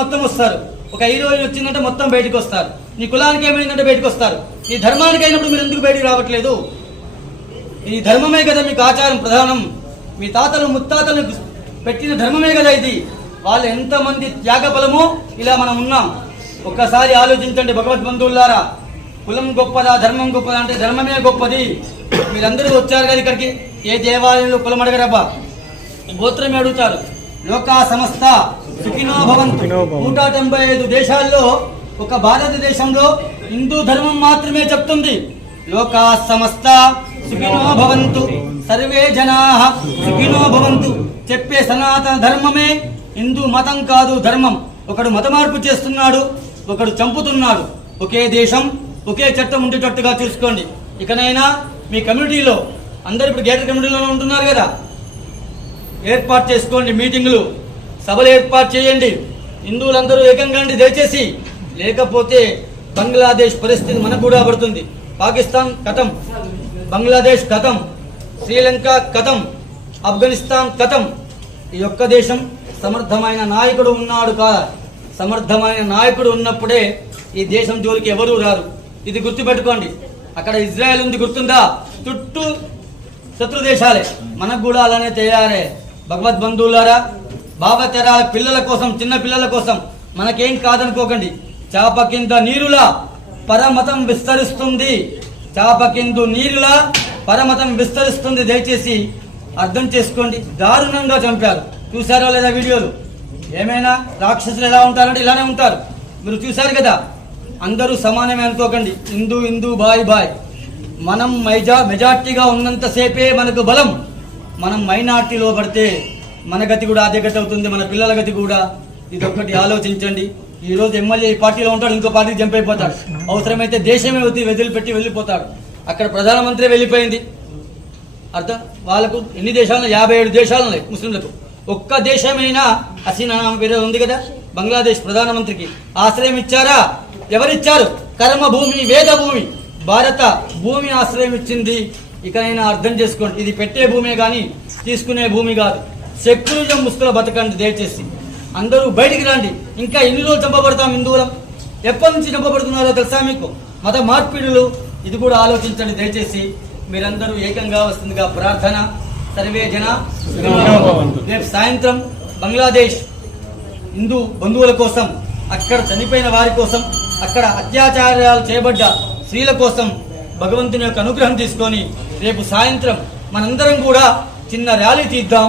మొత్తం వస్తారు ఒక హీరోయిన్ వచ్చిందంటే మొత్తం బయటకు వస్తారు నీ కులానికి ఏమైందంటే బయటకు వస్తారు నీ ధర్మానికి అయినప్పుడు మీరు ఎందుకు బయటకు రావట్లేదు ఈ ధర్మమే కదా మీకు ఆచారం ప్రధానం మీ తాతలు ముత్తాతలు పెట్టిన ధర్మమే కదా ఇది వాళ్ళు ఎంతమంది త్యాగబలమో ఇలా మనం ఉన్నాం ఒక్కసారి ఆలోచించండి భగవద్ బంధువులారా కులం గొప్పదా ధర్మం గొప్పదా అంటే ధర్మమే గొప్పది మీరందరూ వచ్చారు కదా ఇక్కడికి ఏ దేవాలయంలో కులం అడగరబ్బా గోత్రమే అడుగుతారు లోకా సంస్థ సుఖినో భవంతు నూట తొంభై ఐదు దేశాల్లో ఒక భారతదేశంలో హిందూ ధర్మం మాత్రమే చెప్తుంది లోకా సమస్త సుఖినో భవంతు సర్వే జనా సుఖినో భవంతు చెప్పే సనాతన ధర్మమే హిందూ మతం కాదు ధర్మం ఒకడు మతమార్పు చేస్తున్నాడు ఒకడు చంపుతున్నాడు ఒకే దేశం ఒకే చట్టం ఉండేటట్టుగా చూసుకోండి ఇకనైనా మీ కమ్యూనిటీలో అందరు ఇప్పుడు గేటర్ కమ్యూనిటీలో ఉంటున్నారు కదా ఏర్పాటు చేసుకోండి మీటింగ్లు సభలు ఏర్పాటు చేయండి హిందువులందరూ ఏకంగాండి దయచేసి లేకపోతే బంగ్లాదేశ్ పరిస్థితి మనకు కూడా పడుతుంది పాకిస్తాన్ కథం బంగ్లాదేశ్ కథం శ్రీలంక కథం ఆఫ్ఘనిస్తాన్ కథం ఈ యొక్క దేశం సమర్థమైన నాయకుడు ఉన్నాడు కా సమర్థమైన నాయకుడు ఉన్నప్పుడే ఈ దేశం జోలికి ఎవరూ రారు ఇది గుర్తుపెట్టుకోండి అక్కడ ఇజ్రాయెల్ ఉంది గుర్తుందా చుట్టూ శత్రు దేశాలే మనకు కూడా అలానే తయారే భగవద్ బంధువులారా బాబా తెరాల పిల్లల కోసం చిన్న పిల్లల కోసం మనకేం కాదనుకోకండి చేప కింద నీరులా పరమతం విస్తరిస్తుంది చేప కింద నీరులా పరమతం విస్తరిస్తుంది దయచేసి అర్థం చేసుకోండి దారుణంగా చంపారు చూశారో లేదా వీడియోలు ఏమైనా రాక్షసులు ఎలా ఉంటారంటే ఇలానే ఉంటారు మీరు చూశారు కదా అందరూ సమానమే అనుకోకండి హిందూ హిందూ బాయ్ బాయ్ మనం మెజా మెజార్టీగా ఉన్నంతసేపే మనకు బలం మనం మైనార్టీలో పడితే మన గతి కూడా అదే గతి అవుతుంది మన పిల్లల గతి కూడా ఇది ఒక్కటి ఆలోచించండి ఈ రోజు ఎమ్మెల్యే ఈ పార్టీలో ఉంటాడు ఇంకో పార్టీ జంప్ అయిపోతాడు అవసరమైతే దేశమే వద్దు వదిలిపెట్టి వెళ్ళిపోతాడు అక్కడ ప్రధానమంత్రి వెళ్ళిపోయింది అర్థం వాళ్ళకు ఎన్ని దేశాలు యాభై ఏడు దేశాలు ఉన్నాయి ముస్లింలకు ఒక్క దేశమైనా హసీనా పేరు ఉంది కదా బంగ్లాదేశ్ ప్రధానమంత్రికి ఆశ్రయం ఇచ్చారా ఎవరిచ్చారు భూమి వేద భూమి భారత భూమి ఆశ్రయం ఇచ్చింది ఇకనైనా అర్థం చేసుకోండి ఇది పెట్టే భూమే కానీ తీసుకునే భూమి కాదు సెక్యులిజం ముసుగుల బతకండి దయచేసి అందరూ బయటికి రండి ఇంకా ఎన్ని రోజులు చంపబడతాం హిందువులం ఎప్పటి నుంచి చంపబడుతున్నారో తెలుసా మీకు మత మార్పిడులు ఇది కూడా ఆలోచించండి దయచేసి మీరందరూ ఏకంగా వస్తుందిగా ప్రార్థన సర్వే జన రేపు సాయంత్రం బంగ్లాదేశ్ హిందూ బంధువుల కోసం అక్కడ చనిపోయిన వారి కోసం అక్కడ అత్యాచారాలు చేయబడ్డ స్త్రీల కోసం భగవంతుని యొక్క అనుగ్రహం తీసుకొని రేపు సాయంత్రం మనందరం కూడా చిన్న ర్యాలీ తీద్దాం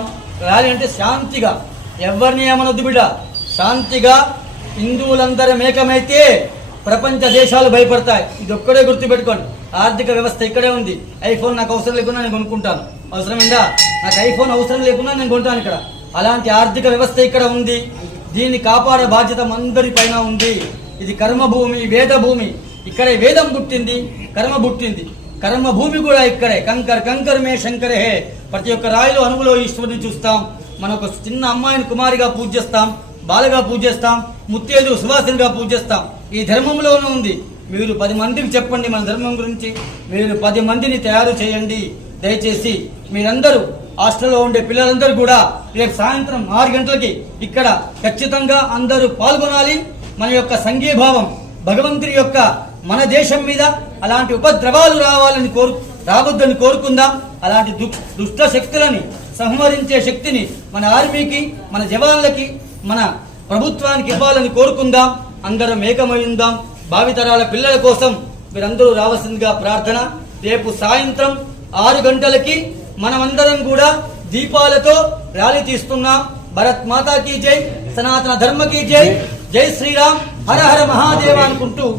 ర్యాలీ అంటే శాంతిగా ఎవరిని ఏమనొద్దు బిడ్డ శాంతిగా హిందువులందరం ఏకమైతే ప్రపంచ దేశాలు భయపడతాయి ఇది ఒక్కడే గుర్తుపెట్టుకోండి ఆర్థిక వ్యవస్థ ఇక్కడే ఉంది ఐఫోన్ నాకు అవసరం లేకుండా నేను కొనుక్కుంటాను అవసరమైందా నాకు ఐఫోన్ అవసరం లేకుండా నేను కొంటాను ఇక్కడ అలాంటి ఆర్థిక వ్యవస్థ ఇక్కడ ఉంది దీన్ని కాపాడే బాధ్యత పైన ఉంది ఇది కర్మభూమి వేద భూమి ఇక్కడే వేదం పుట్టింది కర్మ పుట్టింది కర్మభూమి కూడా ఇక్కడే కంకర్ కంకర్ మే శంకరే ప్రతి ఒక్క రాయిలో అనుగులో ఈశ్వరుని చూస్తాం మన ఒక చిన్న అమ్మాయిని కుమారిగా పూజిస్తాం బాలగా పూజిస్తాం ముత్తేజు సువాసనగా పూజిస్తాం ఈ ధర్మంలోనే ఉంది మీరు పది మందికి చెప్పండి మన ధర్మం గురించి మీరు పది మందిని తయారు చేయండి దయచేసి మీరందరూ హాస్టల్లో ఉండే పిల్లలందరూ కూడా రేపు సాయంత్రం ఆరు గంటలకి ఇక్కడ ఖచ్చితంగా అందరూ పాల్గొనాలి మన యొక్క సంఘీభావం భగవంతుడి యొక్క మన దేశం మీద అలాంటి ఉపద్రవాలు రావాలని కోరు రావద్దని కోరుకుందాం అలాంటి దుష్ట శక్తులని సంహరించే శక్తిని మన ఆర్మీకి మన జవాన్లకి మన ప్రభుత్వానికి ఇవ్వాలని కోరుకుందాం అందరం ఏకమైందాం భావితరాల పిల్లల కోసం మీరందరూ రావాల్సిందిగా ప్రార్థన రేపు సాయంత్రం ఆరు గంటలకి మనమందరం కూడా దీపాలతో ర్యాలీ తీస్తున్నాం భరత్ మాతా కీ జై సనాతన ధర్మ కీ జై జై శ్రీరామ్ హర హర మహాదేవ అనుకుంటూ